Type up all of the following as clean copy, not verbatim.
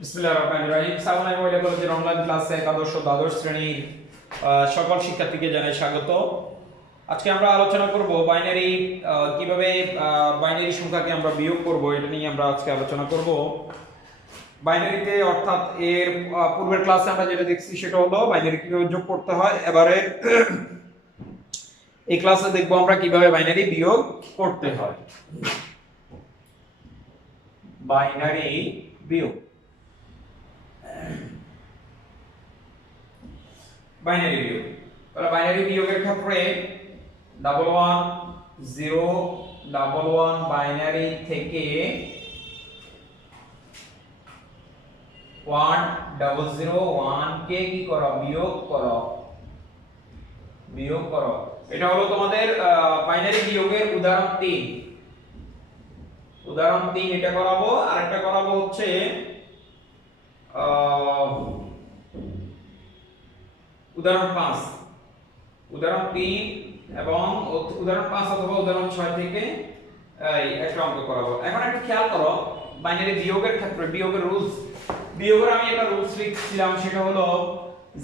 বিসমিল্লাহির রহমানির রহিম। আসসালামু আলাইকুম। কলেজের অনলাইন ক্লাসে একাদশ ও দ্বাদশ শ্রেণীর সকল শিক্ষার্থীকে জানাই স্বাগত। আজকে আমরা আলোচনা করব বাইনারি কিভাবে বাইনারি সংখ্যাকে আমরা বিয়োগ করব, এটা নিয়ে আমরা আজকে আলোচনা করব। বাইনারিতে অর্থাৎ এর পূর্বের ক্লাসে আমরা যেটা দেখছি সেটা হলো বাইনারি কিভাবে যোগ করতে হয়। এবারে এই ক্লাসে দেখব আমরা কিভাবে বাইনারি বিয়োগ করতে হয়। বাইনারি বিয়োগ, বাইনারি বিয়োগ। তাহলে বাইনারি বিয়োগের ক্ষেত্রে 11 0 11 বাইনারি থেকে 1 0 1 কে কি করো, বিয়োগ করো, বিয়োগ করো। এটা হলো তোমাদের বাইনারি বিয়োগের উদাহরণ 3। উদাহরণ 3 এটা করাবো। আরেকটা করাবো হচ্ছে উদাহরণ 5। উদাহরণ 3 এবং উদাহরণ 5 অথবা উদাহরণ 6 থেকে একটা অঙ্ক করাবো। এখন একটু খেয়াল করো, বাইনারি বিয়োগের ক্ষেত্রে বিয়োগের রুলস, বিয়োগের আমি একটা রুলস লিখছিলাম, সেটা হলো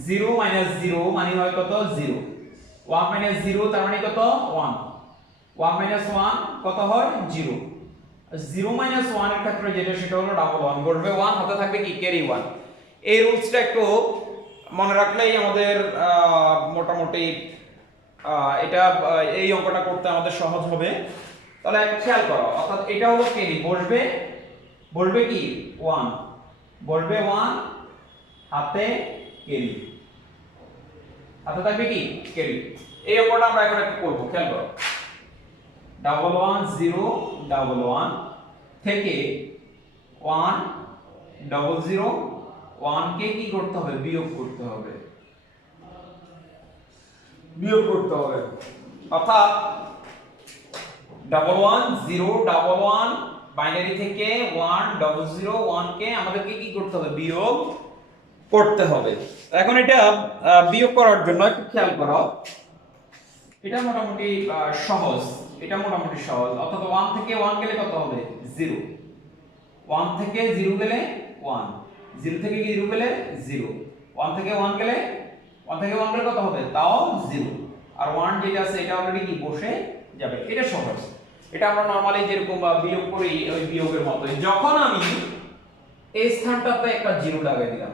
0 - 0 মানে হয় কত, 0। 1 - 0 তার মানে কত, 1। 1 - 1 কত হয়, 0। 0 - 1 এর ক্ষেত্রে যেটা সেটা হলো ডাবল 1 বসবে, 1 হাতে থাকবে কি, ক্যারি 1। এই রুলসটা একটু মনে রাখলেই আমাদের মোটামুটি এটা এই অঙ্কটা করতে আমাদের সহজ হবে। তাহলে একটু খেয়াল করো, অর্থাৎ এটা হলো ক্যারি, বসবে, বসবে কি 1, বসবে 1, হাতে ক্যারি, হাতে থাকবে কি, ক্যারি। এই অঙ্কটা আমরা এখন একটু করব, খেয়াল করো। 11 0 11 থেকে 1 0 0 1 কে কি করতে হবে, বিয়োগ করতে হবে, বিয়োগ করতে হবে। অর্থাৎ 11 0 11 বাইনারি থেকে 1 0 0 1 কে আমাদেরকে কি করতে হবে, বিয়োগ করতে হবে। এখন এটা বিয়োগ করার জন্য একটু খেয়াল করো, এটা মোটামুটি সহজ, এটা মোটামুটি সহজ। অর্থাৎ 1 থেকে 1 গেলে কত হবে, 0। 1 থেকে 0 গেলে 1, 0 থেকে 0 গেলে 0, 1 থেকে 1 গেলে, 1 থেকে 1 গেলে কত হবে, তাও 0। আর 1 যেটা আছে এটা অলরেডি কি বসে যাবে, এটা সহজ। এটা আমরা নরমালি যেরকম বিয়োগ করি ওই বিয়োগের মতোই। যখন আমি এই স্থানটাতে একটা 0 লাগাই দিলাম,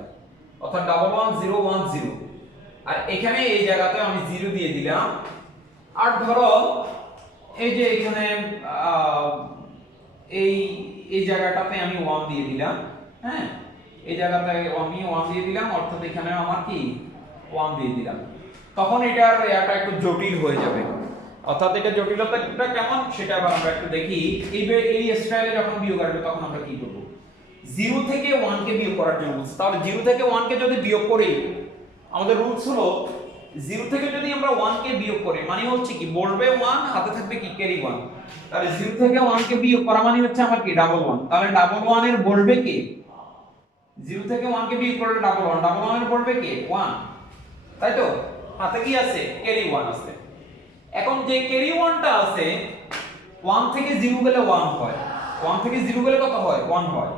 অর্থাৎ 11 0 1 0, আর এখানে এই জায়গাতে আমি 0 দিয়ে দিলাম। আর ধরো এই যে এখানে এই এই জায়গাটাতে আমি 1 দিয়ে দিলাম, হ্যাঁ, এই জায়গাতে আমি 1 দিয়ে দিলাম, অর্থাৎ এখানে আমার কি 1 দিয়ে দিলাম। তখন এটার এটা একটু জটিল হয়ে যাবে। অর্থাৎ এটা জটিলতাটা কেমন সেটা আবার আমরা একটু দেখি। এই স্টাইলে যখন বিয়োগ আসবে তখন আমরা কি করব, 0 থেকে 1 কে বিয়োগ করার জন্য বলছি। তাহলে 0 থেকে 1 কে যদি বিয়োগ করি, আমাদের রুলস হলো 0 থেকে যদি আমরা 1 কে বিয়োগ করি মানে হচ্ছে কি, বসবে 1, হাতে থাকবে কি, ক্যারি 1। তাহলে 0 থেকে 1 কে বিয়োগ করা মানে হচ্ছে আমার কি, ডাবল 1। তাহলে ডাবল 1 এর বসবে কি, 0 থেকে 1 কে বিয়োগ করলে ডাবল 1, ডাবল 1 এর বসবে কি, 1, তাই তো? হাতে কি আছে, ক্যারি 1 আছে। এখন যে ক্যারি 1টা আছে, 1 থেকে 0 গেলে 1 হয়, 1 থেকে 0 গেলে কত হয়, 1 হয়,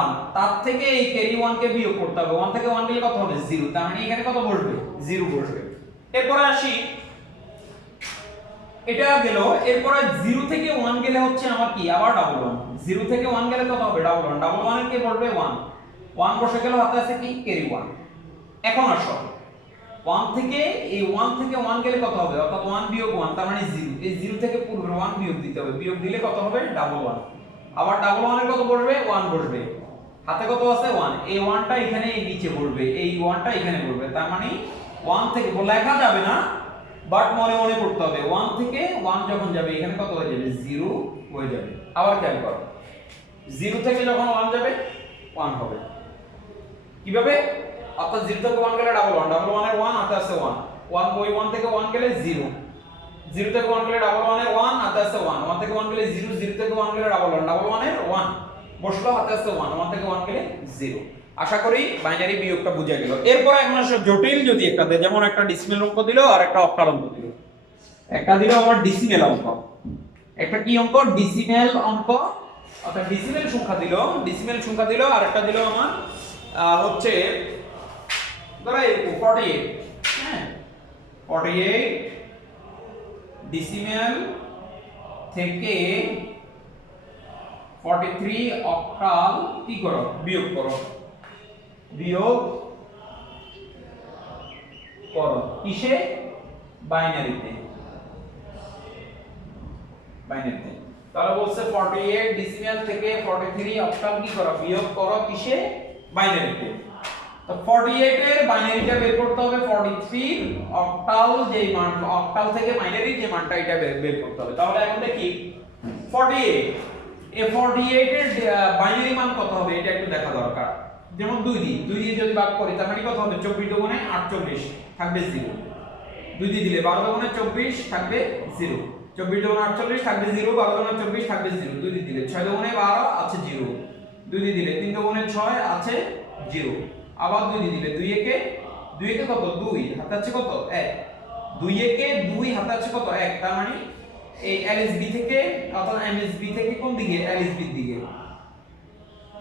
1। তার থেকে এই ক্যারি 1 কে বিয়োগ করতে হবে, 1 থেকে 1 গেলে কত হবে, 0। তার মানে এখানে কত বসবে, 0 বসবে। এরপরে আসি, এটা গেল। এরপরে 0 থেকে 1 গেলে হচ্ছে আমার কি, আবার ডাবল 1। 0 থেকে 1 গেলে কত হবে, ডাবল 1। ডাবল 1 এর কে বসবে, 1, 1 বসে গেল, হাতে আছে কি, ক্যারি 1। এখন আসো 1 থেকে, এই 1 থেকে 1 গেলে কত হবে, অর্থাৎ 1 বিয়োগ 1 তার মানে 0। এই 0 থেকে পূর্বের 1 বিয়োগ দিতে হবে, বিয়োগ দিলে কত হবে, ডাবল 1। আবার ডাবল 1 এর কত বসবে, 1 বসবে, হাতে কত আছে, 1। এই 1টা এখানে এই নিচে বসবে, এই 1টা এখানে বসবে। তার মানে 1 থেকে লেখা যাবে না, বাট মনে মনে করতে হবে। 1 থেকে 1 যখন যাবে এখানে কত হয়ে যাবে, 0 হয়ে যাবে। আবার খেয়াল করো, 0 থেকে যখন 1 যাবে 1 হবে। কিভাবে, অর্থাৎ 0 থেকে 1 গেলে ডাবল 1, ডাবল 1 এর 1 হাতে আছে 1, 1 ওই 1 থেকে 1 গেলে 0, 0 থেকে 1 গেলে ডাবল 1 এর 1 হাতে আছে 1, 1 থেকে 1 গেলে 0, 0 থেকে 1 গেলে ডাবল 1, ডাবল 1 এর 1 বসলো, হাতে আছে 1, 1 থেকে 1 গেলে 0। আশা করি বাইনারি বিয়োগটা বুঝে গেল। এরপর এখন আসলে জটিল যদি একটা দেয়, যেমন একটা ডিসিমেল অঙ্ক দিল আর একটা অক্টাল অঙ্ক দিল। একটা দিল আমার ডিসিমেল অঙ্ক, একটা কি অঙ্ক, ডিসিমেল অঙ্ক, অর্থাৎ ডেসিমেল সংখ্যা দিল আর একটা দিল আমার হচ্ছে ধরো 48, হ্যাঁ 48 ডেসিমেল থেকে 43 অক্টাল কি করো বিয়োগ করো কিসে বাইনারিতে তাহলে বলছে 48 ডেসিমেল থেকে 43 অক্টাল কি করো বিয়োগ করো কিসে বাইনারিতে। তো 48 এর বাইনারিটা বের করতে হবে, 43 অক্টাল যে মান অক্টাল থেকে বাইনারি যে মানটা এটা বের করতে হবে। তাহলে এখন দেখি 48 এই 48 এর বাইনারি মান কত হবে এটা একটু দেখা দরকার। যেমন 2 দিয়ে যদি ভাগ করি তার মানে কত হবে 24 দুগুণে 48 থাকবে 0, 2 দিয়ে দিলে 12 দুগুণে 24 থাকবে 0, 24 দুগুণে 48 থাকবে 0, 12 দুগুণে 24 থাকবে 0, 2 দিয়ে দিলে 6 দুগুণে 12 আছে 0, 2 দিয়ে দিলে 3 দুগুণে 6 আছে 0, আবার 2 দিয়ে দিলে 2 একে কত 2 হাতে আছে কত 1, 2 একে 2 হাতে আছে কত 1, তার মানে এই LSB থেকে অর্থাৎ MSB থেকে কোন দিকে LSB এর দিকে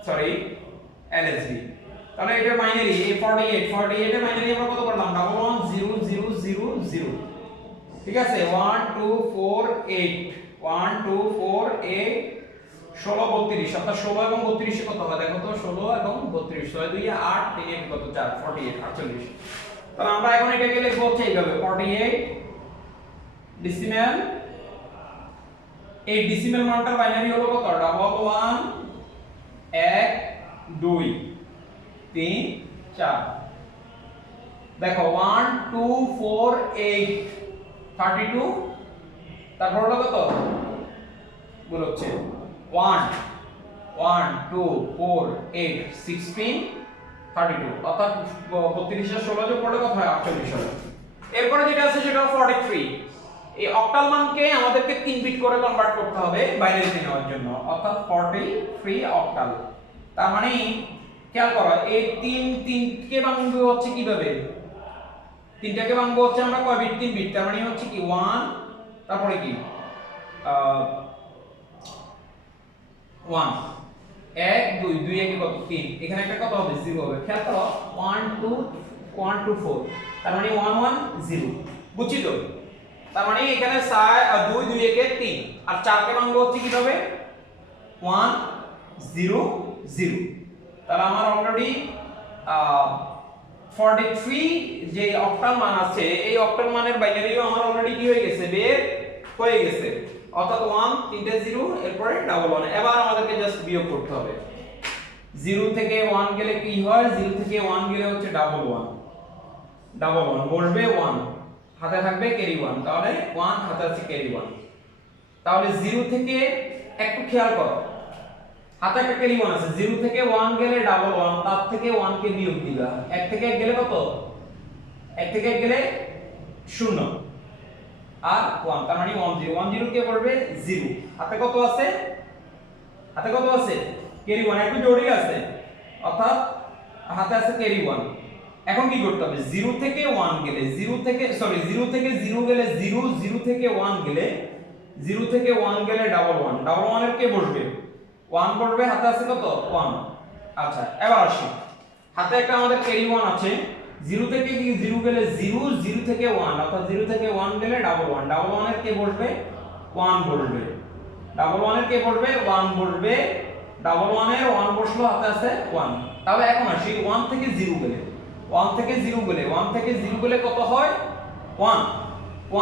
সরি LSB। তাহলে এটা বাইনারি এই 48 এর বাইনারি আমরা কত করলাম 111000, ঠিক আছে 1 2 4 8 1 2 4 8 16 32 অর্থাৎ 16 এবং 32 এ কত হয় দেখো তো 16 এবং 32 6 2 8 3 1 কত 4 48 48। তাহলে আমরা এখন এটাকে লিখব হচ্ছে এইভাবে 48 ডেসিমেল, এই ডেসিমেল মানটার বাইনারি হলো কত 11 1 2 3 4। দেখো 1 2 4 8 32, তারপর হলো কত বল হচ্ছে 1 1 2 4 8 16 32 অর্থাৎ 32 এর 16 যোগ করলে কত হয় 48 হবে। এরপরে যেটা আছে সেটা হলো 43, এই অক্টাল মানকে আমাদেরকে 3 বিট করে কনভার্ট করতে হবে বাইনারিতে নেওয়ার জন্য, অর্থাৎ 43 অক্টাল। তার মানে খেয়াল করো এই 3 কে ভাঙবো হচ্ছে কিভাবে, তিনটাকে ভাঙবো হচ্ছে আমরা কয় বিট 3 বিট, তার মানে হচ্ছে কি 1 তারপরে কি 1 1 2 2 একে কত 3, এখানে একটা কত হবে 0 হবে। খেয়াল করো 1 2 4 তার মানে 1 1 0, বুঝছি তো? তার মানে এখানে 2 2 একে 3 আর 4 কে ভাঙবো হচ্ছে কিভাবে 1 0 0। তাহলে আমার অলরেডি 43 যে অক্টাল মান আছে এই অক্টাল মানের বাইনারিও আমার অলরেডি কি হয়ে গেছে বের হয়ে গেছে, অর্থাৎ 1 তিনটে 0 এরপরে ডাবল 1। এবার আমাদেরকে জাস্ট বিয়োগ করতে হবে, 0 থেকে 1 গেলে কি হয় 0 থেকে 1 গেলে হচ্ছে ডাবল 1 বসবে 1 হাতে থাকবে ক্যারি 1, তাহলে 1 হাতে আছে ক্যারি 1। তাহলে 0 থেকে একটু খেয়াল করো হাতে একটা ক্যারি 1 আছে, 0 থেকে 1 গেলে ডাবল 1, তার থেকে 1 কে বিয়োগ দিবা, 1 থেকে 1 গেলে কত 1 থেকে 1 গেলে 0 আর 1, তার মানে 10 10 কে পড়বে 0, হাতে কত আছে ক্যারি 1, একটু জটিল আছে অর্থাৎ হাতে আছে ক্যারি 1। এখন কি করতে হবে 0 থেকে 1 গেলে 0 থেকে 0 গেলে 0 0 থেকে 1 গেলে 0 থেকে 1 গেলে ডাবল 1 এর কে বসবে 1 বসবে, হাতে আছে কত 1। আচ্ছা এবার আসি হাতে একটা আমাদের ক্যারি 1 আছে, 0 থেকে 0 গেলে 0 0 থেকে 1 অর্থাৎ 0 থেকে 1 গেলে ডাবল 1 এর কে বসবে 1 বসবে, ডাবল 1 এর কে বসবে 1 বসবে, ডাবল 1 এর 1 বসলো হাতে আছে 1। তাহলে এখন আসি 1 থেকে 0 গেলে 1 থেকে 0 গেলে কত হয়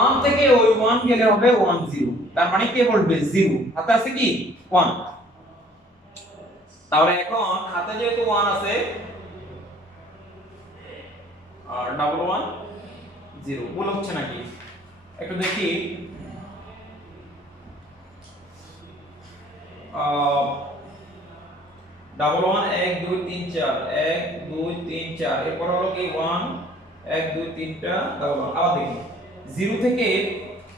1 থেকে ওই 1 গেলে হবে 1 0, তার মানে কে বসবে 0, হাতে আছে কি 1। তাহলে এখন হাতে যেহেতু 1 আছে আর ডাবল 1 0 ভুল হচ্ছে নাকি একটু দেখি, ডাবল 1 1 2 3 4 1 2 3 4 এরপর হলো কি 1 1 2 3টা ডাবল 1। আবার দেখি 0 থেকে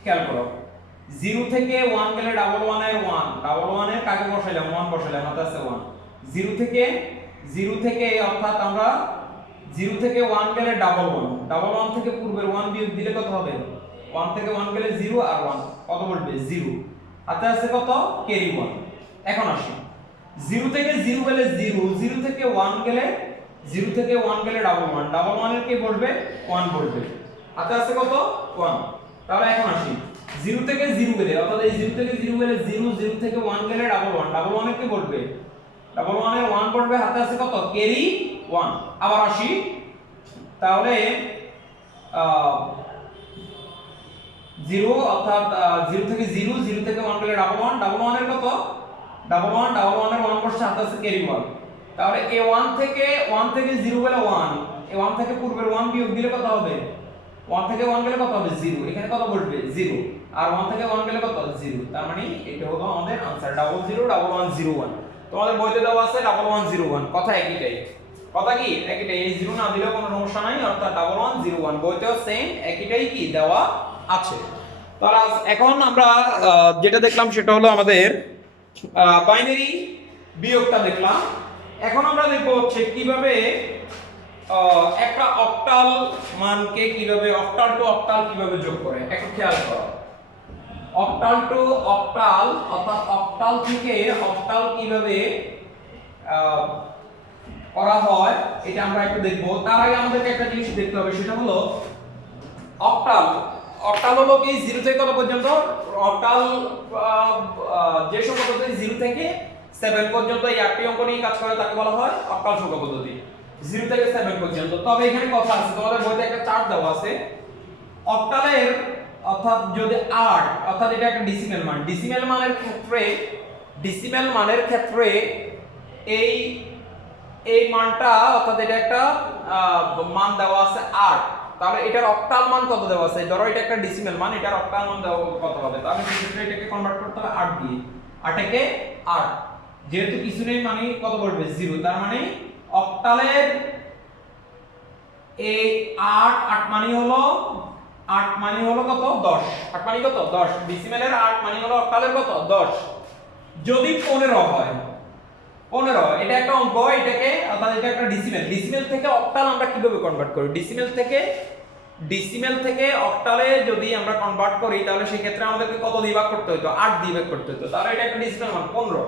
খেয়াল করো 0 থেকে 1 গেলে ডাবল 1 এর 1, ডাবল 1 এর কাকে বসাইলাম 1 বসাইলাম, হাতে আছে 1। 0 থেকে অর্থাৎ আমরা 0 থেকে 1 গেলে ডাবল 1 থেকে পূর্বের 1 বিয়োগ দিলে কত হবে 1 থেকে 1 গেলে 0 আর 1 কত বলবে 0, হাতে আছে কত ক্যারি 1। এখন আসি 0 থেকে 0 গেলে 0, 0 থেকে 1 গেলে 0 থেকে 1 গেলে ডাবল 1, ডাবল 1 এর কি বলবে 1 বলবে, হাতে আছে কত 1। তাহলে এখন আসি 0 থেকে 0 গেলে, অর্থাৎ এই 0 থেকে 0 গেলে 0, 0 থেকে 1 গেলে ডাবল 1, ডাবল 1 এর কি বলবে ডাবল 1 এর 1 পড়বে, হাতে আছে কত ক্যারি 1। আবার আসি তাহলে 0 অর্থাৎ 0 থেকে 0, 0 থেকে 1 গেলে ডাবল 1, ডাবল 1 এর কত ডাবল 1, ডাবল 1 এর 1 বসে হাতে আছে ক্যারি 1। তাহলে এই 1 থেকে 0 গেলে 1, এই 1 থেকে পূর্বের 1 বিয়োগ দিলে কত হবে 1 থেকে 1 গেলে কত হবে 0, এখানে কত বসবে 0, আর 1 থেকে 1 গেলে কত 0। তার মানে এটা হলো আমাদের आंसर 001101। তোমাদের বইতে দেওয়া আছে 1101, কথা একইটাই, কথা কি একইটাই, এই 0 না দিলেও কোনো সমস্যা নাই, অর্থাৎ 1101 বইতেও সেম একইটাই কি দেওয়া আছে। তাহলে এখন আমরা যেটা দেখলাম সেটা হলো আমাদের বাইনারি বিয়োগটা দেখলাম। এখন আমরা দেখব হচ্ছে কিভাবে একটা অক্টাল মানকে কিভাবে অক্টাল টু অক্টাল কিভাবে যোগ করে, একটু খেয়াল করো। অক্টাল টু অক্টাল অর্থাৎ অক্টাল থেকে অক্টাল কিভাবে করা হয় এটা আমরা একটু দেখব। তার আগে আমাদেরকে একটা জিনিস দেখতে হবে, সেটা হলো অক্টাল। অক্টাল হলো কি 0 থেকে কত পর্যন্ত, অক্টাল যে সংখ্যা পদ্ধতি 0 থেকে 7 পর্যন্ত এই 8টি অঙ্ক নিয়ে কাজ করে তাকে বলা হয় অক্টাল সংখ্যা পদ্ধতি, 0 থেকে 7 পর্যন্ত। তবে এখানে কথা আছে, তোমাদের বইতে একটা চার্ট দেওয়া আছে অক্টালের, অর্থাৎ যদি 8 অর্থাৎ এটা একটা ডেসিমেল মান, ডেসিমেল মানের ক্ষেত্রে এই মানটা অর্থাৎ এটা একটা মান দেওয়া আছে 8, তাহলে এটার অক্টাল মান কত দেওয়া আছে, ধরো এটা একটা ডেসিমেল মান, এটার অক্টাল মান দেওয়া কত হবে, তাহলে সেক্ষেত্রে এটাকে কনভার্ট করতে হবে 8 দিয়ে, 8 কে 8, যেহেতু কিছু নেই মানে কত বলবে 0, তার মানে অক্টালের এই 8 মানে হলো 8 মানে হলো কত 10, 8 মানে কত 10, ডেসিমেলের 8 মানে হলো অক্টালের কত 10। যদি 15 হয়, 15 এটা একটা অঙ্ক, এটাকে অর্থাৎ এটা একটা ডেসিমেল থেকে অক্টাল আমরা কিভাবে কনভার্ট করি, ডেসিমেল থেকে অক্টালে যদি আমরা কনভার্ট করি তাহলে সেই ক্ষেত্রে আমাদেরকে কত দিয়ে ভাগ করতে হতো 8 দিয়ে ভাগ করতে হতো, তাহলে এটা একটা ডেসিমেল মান 15,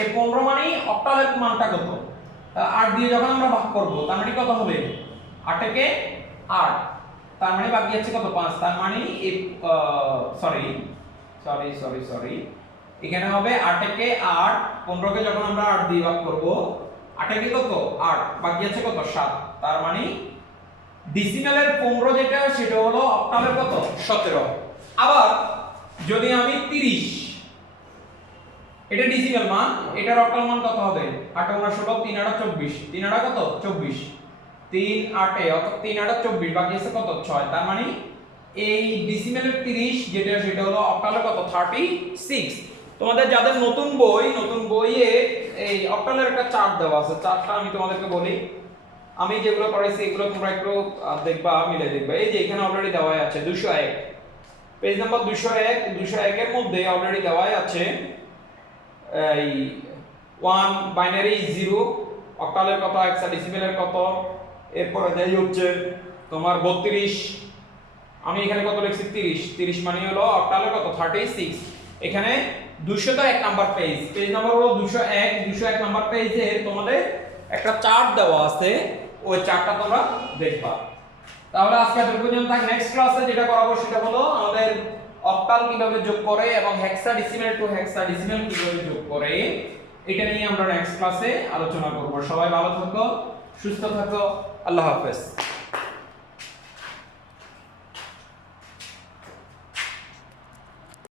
এই 15 মানে অক্টালের মানটা কত 8 দিয়ে যখন আমরা ভাগ করব তার মানে কত হবে 8 কে 8, তার মানে বাকি আছে কত 5, তার মানে সরি এখানে হবে 8 কে 8, 15 কে যখন আমরা 8 দিয়ে ভাগ করব 8 কে কত 8, বাকি আছে কত 7, তার মানে ডেসিমেলের 15 যেটা সেটা হলো অক্টালের কত 17। আবার যদি আমি 30, এটা ডেসিমেল মান, এটার অক্টাল মান কত হবে 8 × 16 3 8 24, 3 8 কত 24, 3 8 অর্থাৎ 3 8 24, বাকি আছে কত 6, তার মানে এই ডেসিমেলের 30 যেটা সেটা হলো অক্টালের কত 36। তোমাদের যাদের নতুন বইয়ে এই অক্টালের একটা চার্ট দেওয়া আছে, চার্টটা আমি তোমাদেরকে বলি, আমি যেগুলো করাইছি এগুলো তোমরা একটু দেখবা, মিলে দেখবা। এই যে এখানে অলরেডি দেওয়াই আছে 201, পেজ নাম্বার 201 এর মধ্যে অলরেডি দেওয়াই আছে এই 1 বাইনারি 0 অক্টালের কত, হেক্সাডেসিমেলের কত, এরপরে যাই হচ্ছে তোমার 32, আমি এখানে কত লিখছি 30 মানে হলো অক্টালের কত 36। এখানে 201 নাম্বার পেজ নাম্বার হলো 201 নাম্বার পেজে তোমাদের একটা চার্ট দেওয়া আছে, ওই চার্টটা তোমরা দেখবা। তাহলে আজকে এত পর্যন্ত থাক, নেক্সট ক্লাসে যেটা করাবো সেটা হলো আমাদের অক্টাল কিভাবে যোগ করে এবং হেক্সাডেসিমেল টু হেক্সাডেসিমেল কিভাবে যোগ করে, এটা নিয়ে আমরা নেক্সট ক্লাসে আলোচনা করব। সবাই ভালো থাকো, সুস্থ থাকো, আল্লাহ হাফেজ।